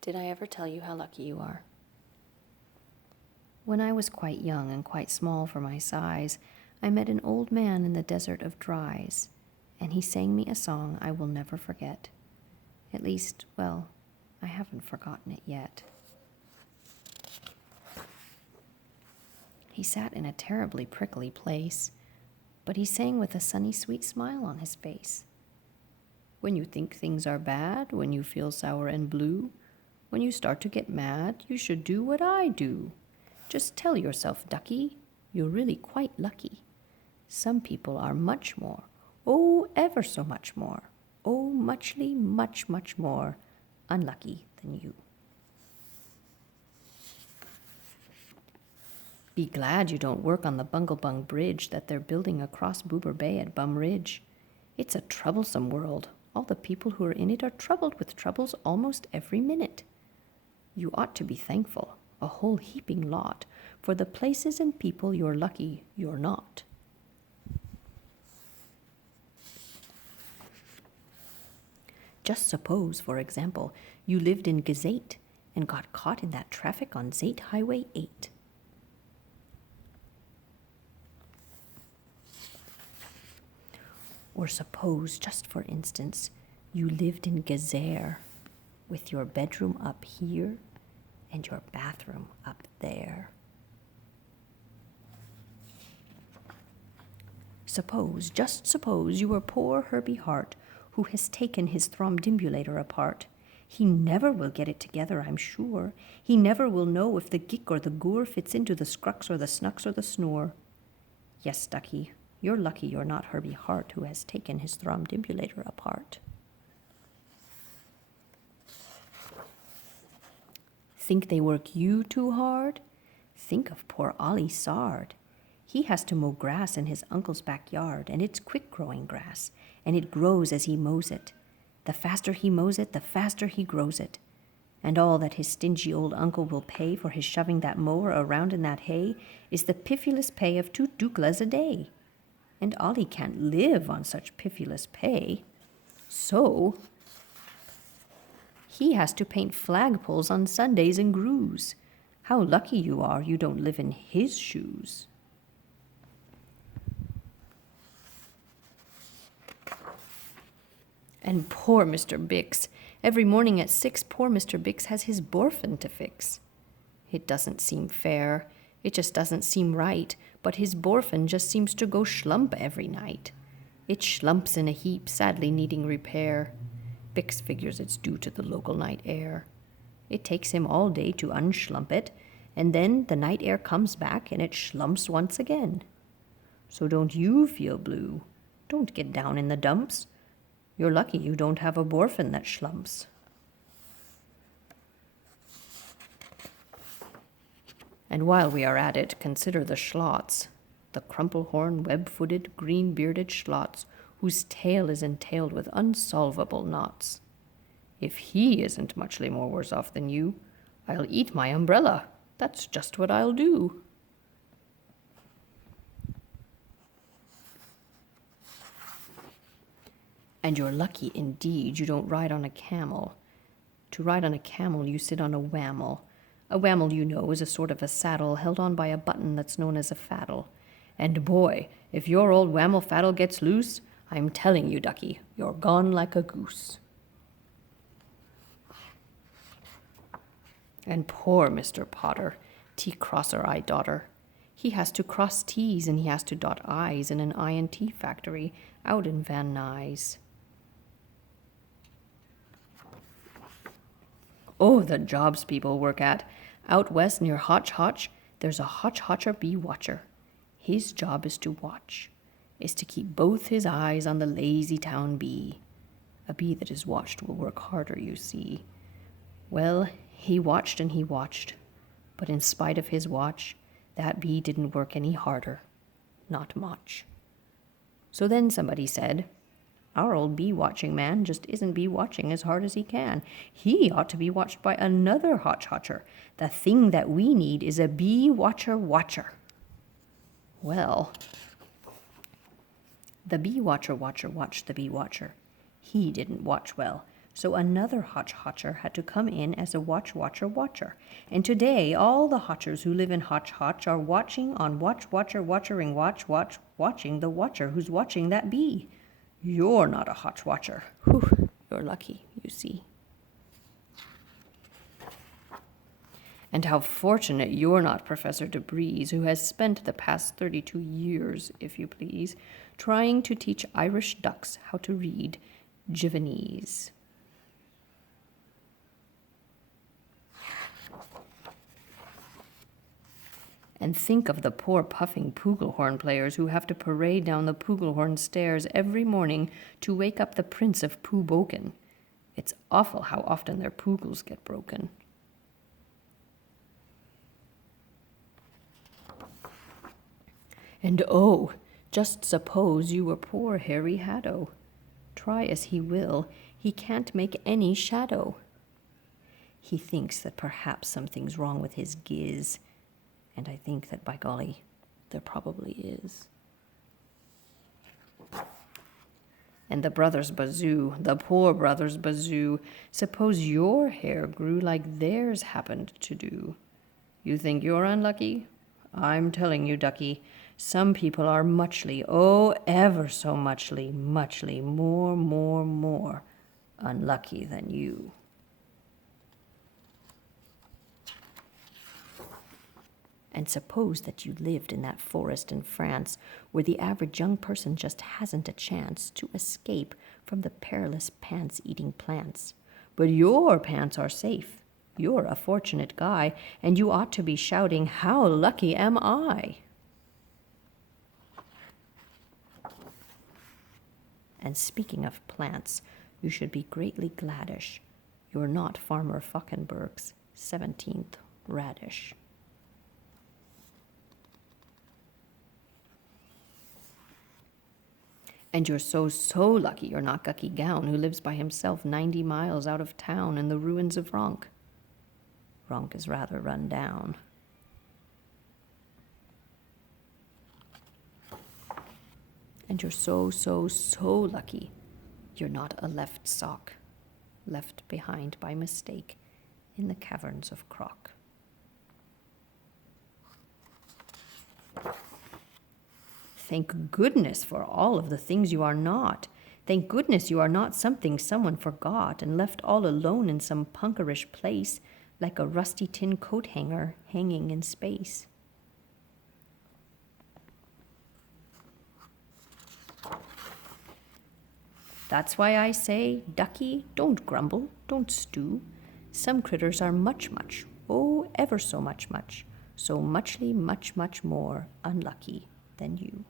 Did I ever tell you how lucky you are? When I was quite young and quite small for my size, I met an old man in the desert of Dries, and he sang me a song I will never forget. At least, well, I haven't forgotten it yet. He sat in a terribly prickly place, but he sang with a sunny, sweet smile on his face. When you think things are bad, when you feel sour and blue, when you start to get mad, you should do what I do. Just tell yourself, ducky, you're really quite lucky. Some people are much more, oh, ever so much more, oh, muchly, much, much more unlucky than you. Be glad you don't work on the Bunglebung Bridge that they're building across Boober Bay at Bum Ridge. It's a troublesome world. All the people who are in it are troubled with troubles almost every minute. You ought to be thankful, a whole heaping lot, for the places and people you're lucky you're not. Just suppose, for example, you lived in Gazette and got caught in that traffic on Zate Highway 8. Or suppose, just for instance, you lived in Gazere with your bedroom up here and your bathroom up there. Suppose, just suppose, you were poor Herbie Hart, who has taken his thromdimbulator apart. He never will get it together, I'm sure. He never will know if the gick or the goor fits into the scrux or the snux or the snore. Yes, ducky, you're lucky you're not Herbie Hart, who has taken his thromdimbulator apart. Think they work you too hard? Think of poor Ollie Sard. He has to mow grass in his uncle's backyard, and it's quick-growing grass, and it grows as he mows it. The faster he mows it, the faster he grows it. And all that his stingy old uncle will pay for his shoving that mower around in that hay is the piffulous pay of 2 duklas a day. And Ollie can't live on such piffulous pay. So he has to paint flagpoles on Sundays and grooves. How lucky you are you don't live in his shoes. And poor Mr. Bix. Every morning at 6, poor Mr. Bix has his borfin to fix. It doesn't seem fair. It just doesn't seem right. But his borfin just seems to go schlump every night. It schlumps in a heap, sadly needing repair. Bix figures it's due to the local night air. It takes him all day to unschlump it, and then the night air comes back and it schlumps once again. So don't you feel blue. Don't get down in the dumps. You're lucky you don't have a borfin that schlumps. And while we are at it, consider the schlots, the crumple-horn, web-footed, green-bearded schlots, whose tail is entailed with unsolvable knots. If he isn't muchly more worse off than you, I'll eat my umbrella. That's just what I'll do. And you're lucky indeed you don't ride on a camel. To ride on a camel, you sit on a whammel. A whammel, you know, is a sort of a saddle held on by a button that's known as a faddle. And boy, if your old whammel faddle gets loose, I'm telling you, ducky, you're gone like a goose. And poor Mr. Potter, T-crosser-eyed daughter. He has to cross T's and he has to dot I's in an I&T factory out in Van Nuys. Oh, the jobs people work at. Out west near Hotch Hotch, there's a Hotch Hotcher bee watcher. His job is to watch, is to keep both his eyes on the lazy town bee. A bee that is watched will work harder, you see. Well, he watched and he watched, but in spite of his watch, that bee didn't work any harder. Not much. So then somebody said, our old bee-watching man just isn't bee-watching as hard as he can. He ought to be watched by another Hotch-Hotcher. The thing that we need is a bee-watcher-watcher. Well, the bee-watcher-watcher watched the bee-watcher. He didn't watch well, So another Hotch-Hotcher had to come in as a watcher. And today, all the Hotchers who live in Hotch-Hotch are watching on watching the watcher who's watching that bee. You're not a Hotch-Watcher. Whew, you're lucky, you see. And how fortunate you're not Professor DeBreeze, who has spent the past 32 years, if you please, trying to teach Irish ducks how to read Javanese. And think of the poor puffing Pugelhorn players who have to parade down the Pugelhorn stairs every morning to wake up the Prince of Puboken. It's awful how often their pugels get broken. And oh, just suppose you were poor Harry Haddo. Try as he will, he can't make any shadow. He thinks that perhaps something's wrong with his giz, and I think that, by golly, there probably is. And the brothers Bazoo, the poor brothers Bazoo, suppose your hair grew like theirs happened to do. You think you're unlucky? I'm telling you, ducky, some people are muchly, oh, ever so muchly, more unlucky than you. And suppose that you lived in that forest in France where the average young person just hasn't a chance to escape from the perilous pants-eating plants. But your pants are safe. You're a fortunate guy, and you ought to be shouting, "How lucky am I?" And speaking of plants, you should be greatly gladish. You're not Farmer Fuckenberg's 17th radish. And you're so lucky you're not Gucky Gown, who lives by himself 90 miles out of town in the ruins of Ronk. Ronk is rather run down. And you're so lucky you're not a left sock, left behind by mistake in the caverns of Croc. Thank goodness for all of the things you are not. Thank goodness you are not something someone forgot and left all alone in some punkerish place, like a rusty tin coat hanger hanging in space. That's why I say, ducky, don't grumble, don't stew. Some critters are much, oh, ever so much, so muchly, much more unlucky than you.